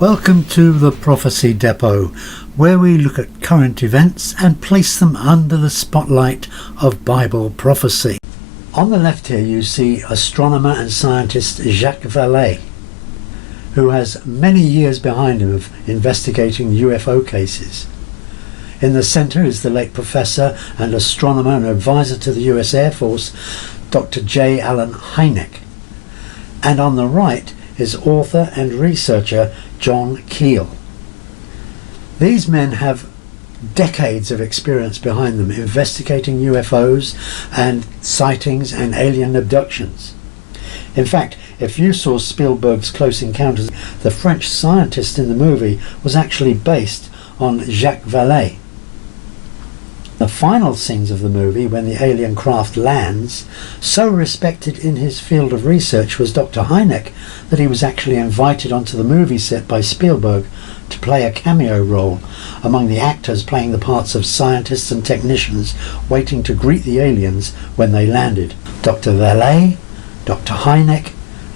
Welcome to the Prophecy Depot, where we look at current events and place them under the spotlight of Bible prophecy. On the left here you see astronomer and scientist Jacques Vallée, who has many years behind him of investigating UFO cases. In the centre is the late professor and astronomer and advisor to the US Air Force, Dr. J. Allen Hynek. And on the right is author and researcher John Keel. These men have decades of experience behind them investigating UFOs and sightings and alien abductions. In fact, if you saw Spielberg's Close Encounters, the French scientist in the movie was actually based on Jacques Vallée. The final scenes of the movie, when the alien craft lands, so respected in his field of research was Dr. Hynek that he was actually invited onto the movie set by Spielberg to play a cameo role among the actors playing the parts of scientists and technicians waiting to greet the aliens when they landed. Dr. Vallée, Dr. Hynek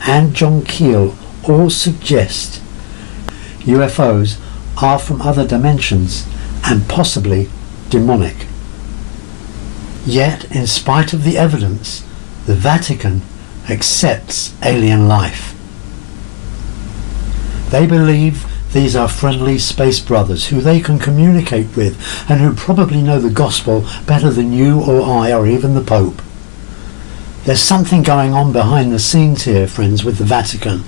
and John Keel all suggest UFOs are from other dimensions and possibly demonic. Yet, in spite of the evidence, the Vatican accepts alien life. They believe these are friendly space brothers who they can communicate with and who probably know the gospel better than you or I or even the Pope. There's something going on behind the scenes here, friends, with the Vatican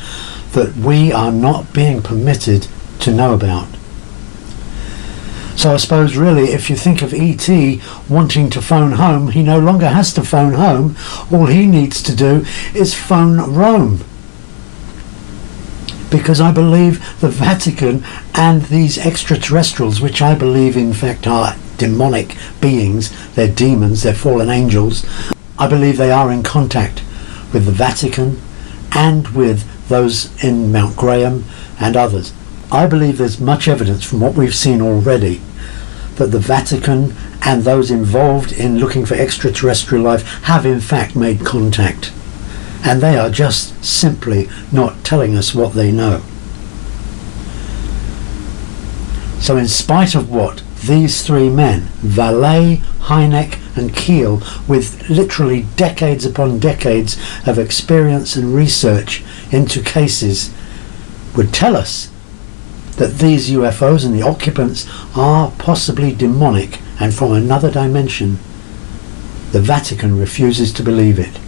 that we are not being permitted to know about. So I suppose really if you think of E.T. wanting to phone home, he no longer has to phone home. All he needs to do is phone Rome. Because I believe the Vatican and these extraterrestrials, which I believe in fact are demonic beings, they're demons, they're fallen angels, I believe they are in contact with the Vatican and with those in Mount Graham and others. I believe there's much evidence from what we've seen already that the Vatican and those involved in looking for extraterrestrial life have in fact made contact. And they are just simply not telling us what they know. So in spite of what these three men, Vallée, Hynek and Keel, with literally decades upon decades of experience and research into cases, would tell us that these UFOs and the occupants are possibly demonic and from another dimension, the Vatican refuses to believe it.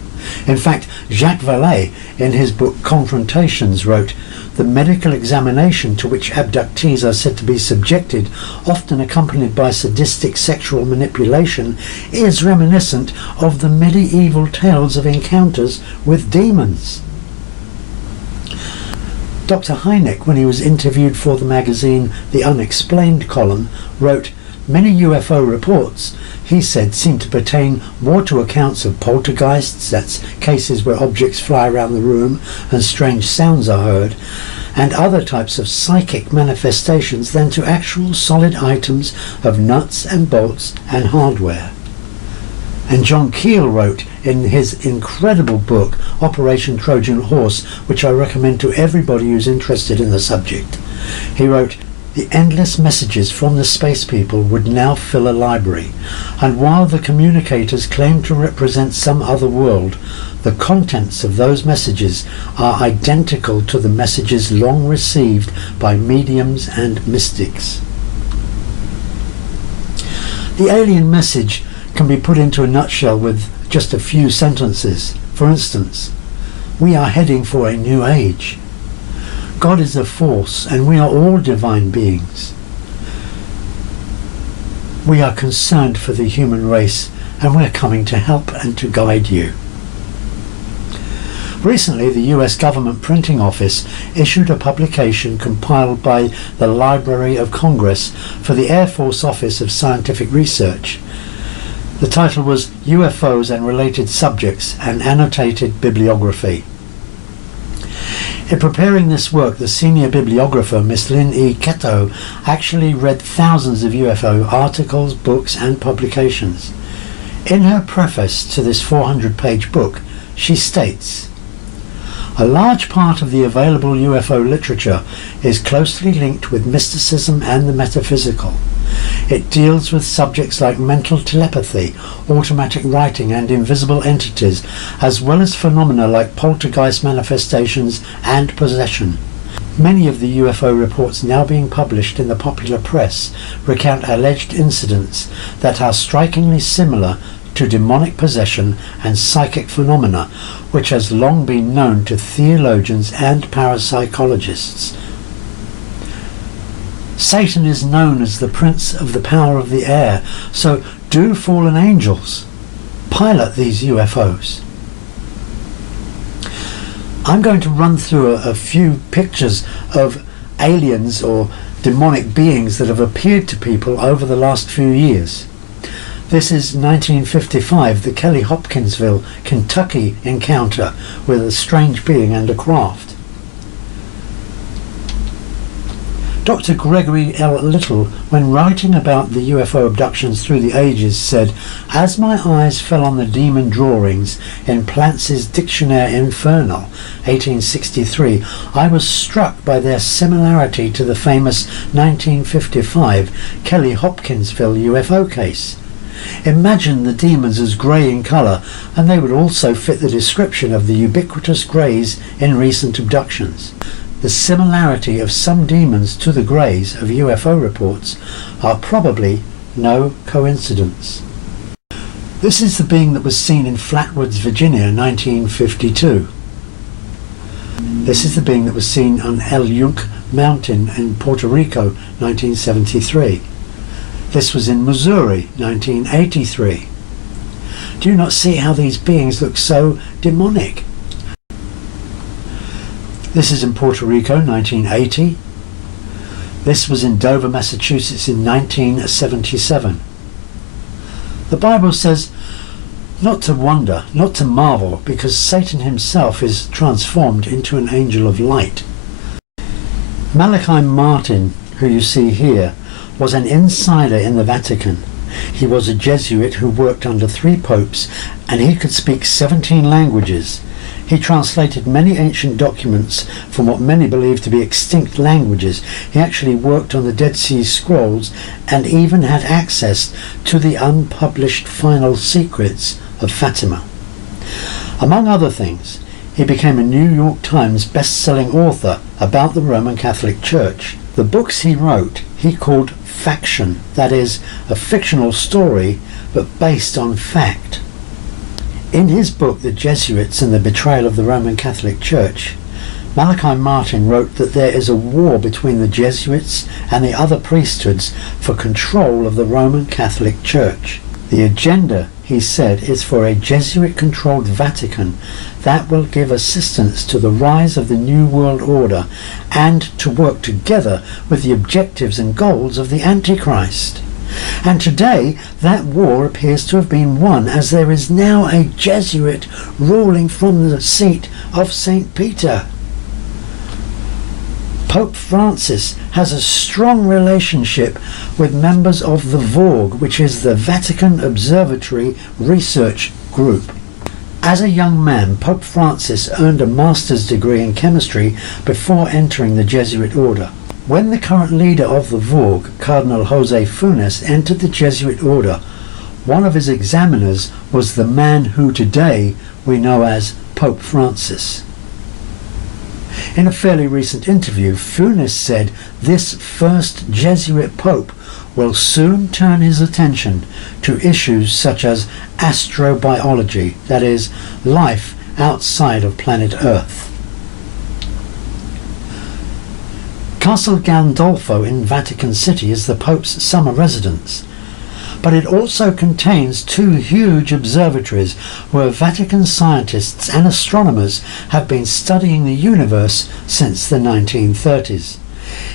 In fact, Jacques Vallée, in his book Confrontations, wrote, "The medical examination to which abductees are said to be subjected, often accompanied by sadistic sexual manipulation, is reminiscent of the medieval tales of encounters with demons." Dr. Hynek, when he was interviewed for the magazine The Unexplained column, wrote, "Many UFO reports," he said, "seem to pertain more to accounts of poltergeists," that's cases where objects fly around the room and strange sounds are heard, and other types of psychic manifestations than to actual solid items of nuts and bolts and hardware. And John Keel wrote in his incredible book Operation Trojan Horse, which I recommend to everybody who's interested in the subject, he wrote, "The endless messages from the space people would now fill a library, and while the communicators claim to represent some other world, the contents of those messages are identical to the messages long received by mediums and mystics." The alien message can be put into a nutshell with just a few sentences. For instance, we are heading for a new age. God is a force and we are all divine beings. We are concerned for the human race and we're coming to help and to guide you. Recently, the US Government Printing Office issued a publication compiled by the Library of Congress for the Air Force Office of Scientific Research. The title was UFOs and Related Subjects, an Annotated Bibliography. In preparing this work, the senior bibliographer, Miss Lynn E. Keto, actually read thousands of UFO articles, books and publications. In her preface to this 400-page book, she states, A large part of the available UFO literature is closely linked with mysticism and the metaphysical. It deals with subjects like mental telepathy, automatic writing and invisible entities, as well as phenomena like poltergeist manifestations and possession. Many of the UFO reports now being published in the popular press recount alleged incidents that are strikingly similar to demonic possession and psychic phenomena, which has long been known to theologians and parapsychologists. Satan is known as the prince of the power of the air, so do fallen angels pilot these UFOs? I'm going to run through a few pictures of aliens or demonic beings that have appeared to people over the last few years. This is 1955, the Kelly Hopkinsville, Kentucky encounter with a strange being and a craft. Dr. Gregory L. Little, when writing about the UFO abductions through the ages, said, "As my eyes fell on the demon drawings in Plance's Dictionnaire Infernal, 1863, I was struck by their similarity to the famous 1955 Kelly Hopkinsville UFO case. Imagine the demons as grey in colour, and they would also fit the description of the ubiquitous greys in recent abductions. The similarity of some demons to the greys of UFO reports are probably no coincidence." This is the being that was seen in Flatwoods, Virginia, 1952. This is the being that was seen on El Yunque Mountain in Puerto Rico, 1973. This was in Missouri, 1983. Do you not see how these beings look so demonic? This is in Puerto Rico, 1980. This was in Dover, Massachusetts in 1977. The Bible says not to wonder, not to marvel, because Satan himself is transformed into an angel of light. Malachi Martin, who you see here, was an insider in the Vatican. He was a Jesuit who worked under 3 popes, and he could speak 17 languages. He translated many ancient documents from what many believe to be extinct languages. He actually worked on the Dead Sea Scrolls and even had access to the unpublished final secrets of Fatima. Among other things, he became a New York Times best-selling author about the Roman Catholic Church. The books he wrote he called faction, that is, a fictional story but based on fact. In his book, The Jesuits and the Betrayal of the Roman Catholic Church, Malachi Martin wrote that there is a war between the Jesuits and the other priesthoods for control of the Roman Catholic Church. The agenda, he said, is for a Jesuit-controlled Vatican that will give assistance to the rise of the New World Order and to work together with the objectives and goals of the Antichrist. And today that war appears to have been won, as there is now a Jesuit ruling from the seat of St. Peter. Pope Francis has a strong relationship with members of the VORG, which is the Vatican Observatory Research Group. As a young man, Pope Francis earned a master's degree in chemistry before entering the Jesuit order. When the current leader of the VORG, Cardinal Jose Funes, entered the Jesuit order, one of his examiners was the man who today we know as Pope Francis. In a fairly recent interview, Funes said this first Jesuit pope will soon turn his attention to issues such as astrobiology, that is, life outside of planet Earth. Castle Gandolfo in Vatican City is the Pope's summer residence, but it also contains 2 huge observatories where Vatican scientists and astronomers have been studying the universe since the 1930s.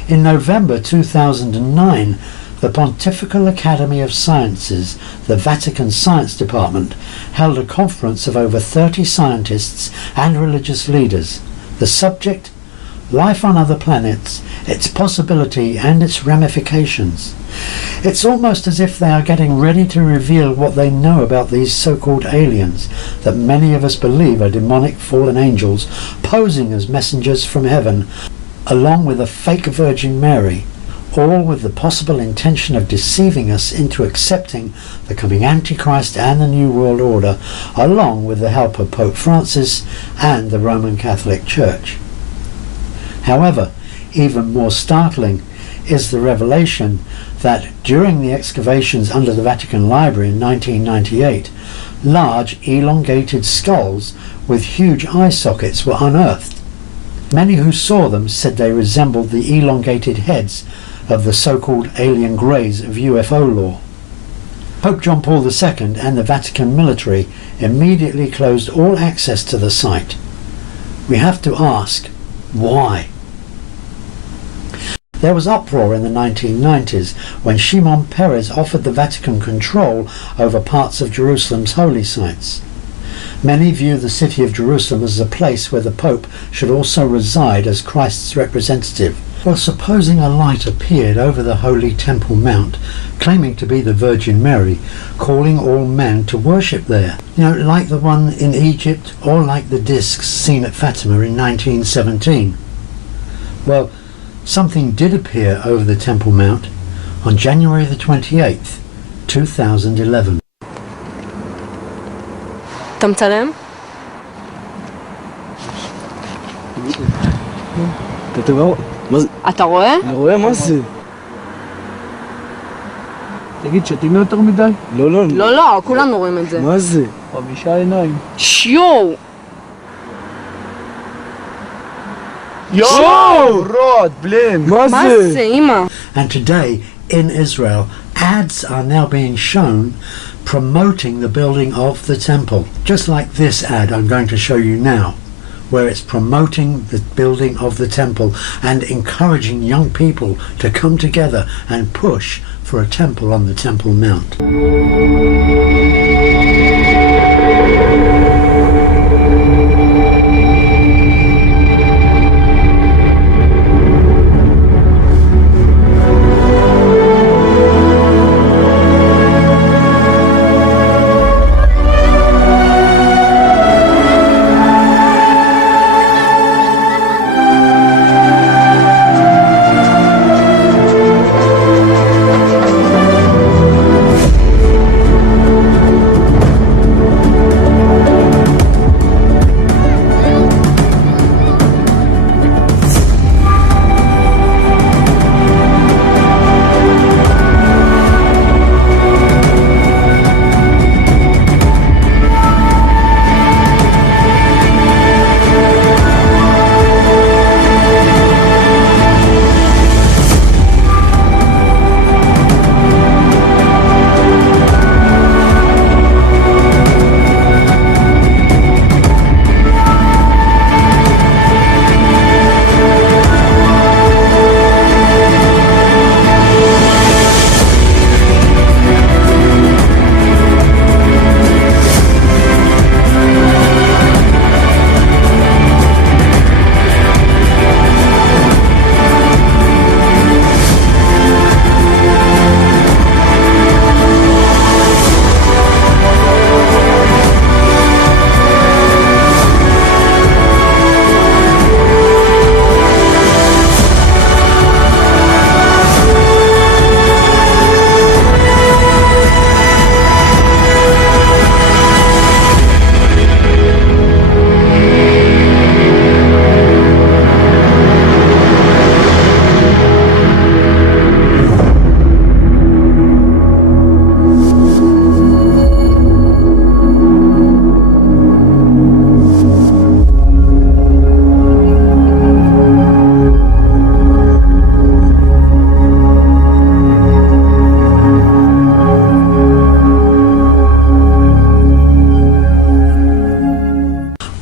In November 2009, the Pontifical Academy of Sciences, the Vatican Science Department, held a conference of over 30 scientists and religious leaders. The subject: life on other planets, its possibility and its ramifications. It's almost as if they are getting ready to reveal what they know about these so-called aliens that many of us believe are demonic fallen angels posing as messengers from heaven, along with a fake Virgin Mary, all with the possible intention of deceiving us into accepting the coming Antichrist and the New World Order, along with the help of Pope Francis and the Roman Catholic Church. However, even more startling is the revelation that during the excavations under the Vatican Library in 1998, large elongated skulls with huge eye sockets were unearthed. Many who saw them said they resembled the elongated heads of the so-called alien greys of UFO lore. Pope John Paul II and the Vatican military immediately closed all access to the site. We have to ask, why? There was uproar in the 1990s when Shimon Peres offered the Vatican control over parts of Jerusalem's holy sites. Many view the city of Jerusalem as a place where the Pope should also reside as Christ's representative. Well, supposing a light appeared over the Holy Temple Mount, claiming to be the Virgin Mary, calling all men to worship there, like the one in Egypt or like the discs seen at Fatima in 1917. Well, something did appear over the Temple Mount on January the 28th, 2011. אתה מצלם? אתה רואה? אני רואה, מה זה? תגיד, שתים יותר מדי? לא, לא. לא, לא, כולנו רואים את זה. מה זה? 5 עיניים. שיו! יואו! רוד, בלם. מה מה זה, אמא? And today, in Israel, ads are now being shown promoting the building of the temple. Just like this ad I'm going to show you now, where it's promoting the building of the temple and encouraging young people to come together and push for a temple on the Temple Mount.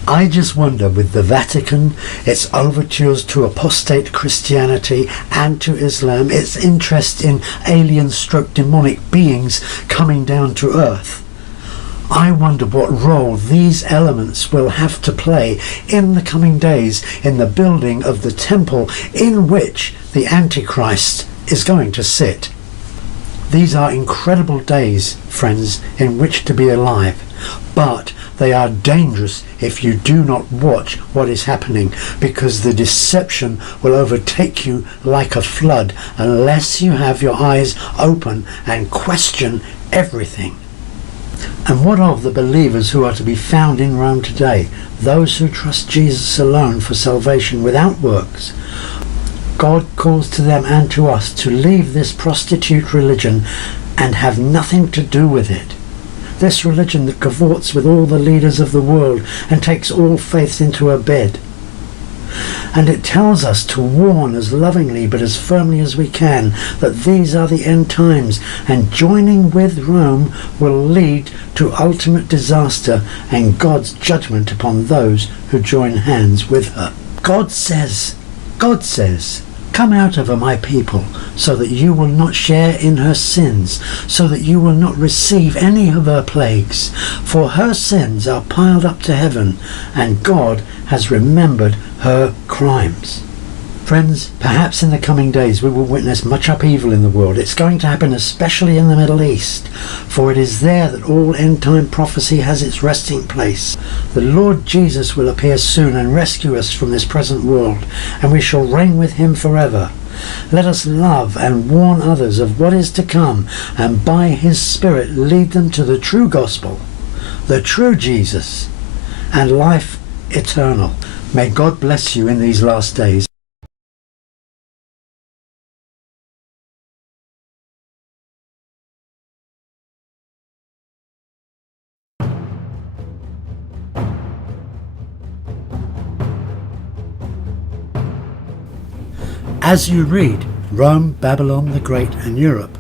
I just wonder, with the Vatican, its overtures to apostate Christianity and to Islam, its interest in alien-demonic beings coming down to earth, I wonder what role these elements will have to play in the coming days in the building of the temple in which the Antichrist is going to sit. These are incredible days, friends, in which to be alive, but they are dangerous if you do not watch what is happening, because the deception will overtake you like a flood unless you have your eyes open and question everything. And what of the believers who are to be found in Rome today, those who trust Jesus alone for salvation without works? God calls to them and to us to leave this prostitute religion and have nothing to do with it. This religion that cavorts with all the leaders of the world and takes all faiths into her bed. And it tells us to warn as lovingly but as firmly as we can that these are the end times, and joining with Rome will lead to ultimate disaster and God's judgment upon those who join hands with her. God says, "Come out of her, my people, so that you will not share in her sins, so that you will not receive any of her plagues. For her sins are piled up to heaven, and God has remembered her crimes." Friends, perhaps in the coming days we will witness much upheaval in the world. It's going to happen especially in the Middle East, for it is there that all end-time prophecy has its resting place. The Lord Jesus will appear soon and rescue us from this present world, and we shall reign with him forever. Let us love and warn others of what is to come, and by his Spirit lead them to the true gospel, the true Jesus, and life eternal. May God bless you in these last days. As you read Rome, Babylon the Great and Europe,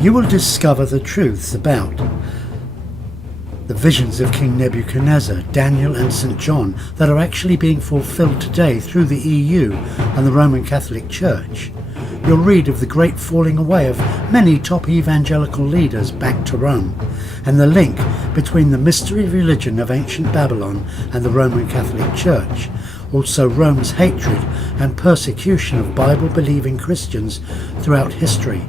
you will discover the truths about the visions of King Nebuchadnezzar, Daniel and St. John that are actually being fulfilled today through the EU and the Roman Catholic Church. You'll read of the great falling away of many top evangelical leaders back to Rome, and the link between the mystery religion of ancient Babylon and the Roman Catholic Church. Also Rome's hatred and persecution of Bible-believing Christians throughout history,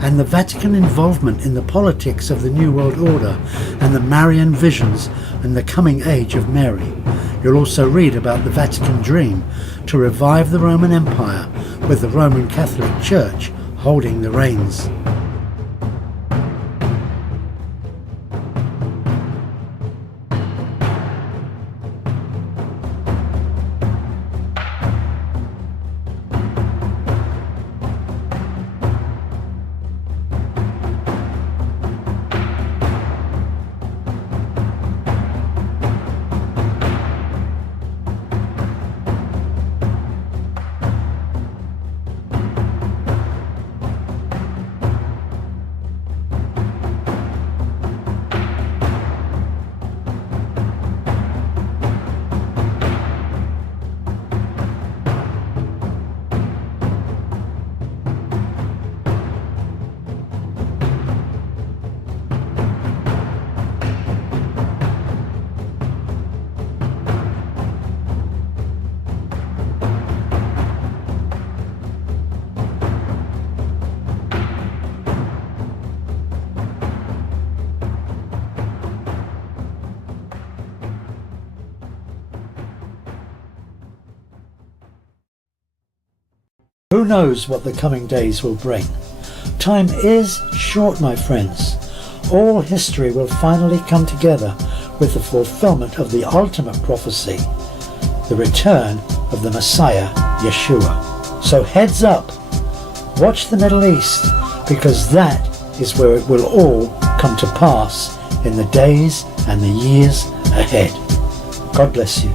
and the Vatican involvement in the politics of the New World Order and the Marian visions and the coming age of Mary. You'll also read about the Vatican dream to revive the Roman Empire, with the Roman Catholic Church holding the reins. Who knows what the coming days will bring? Time is short, my friends. All history will finally come together with the fulfillment of the ultimate prophecy, the return of the Messiah, Yeshua. So heads up, watch the Middle East, because that is where it will all come to pass in the days and the years ahead. God bless you.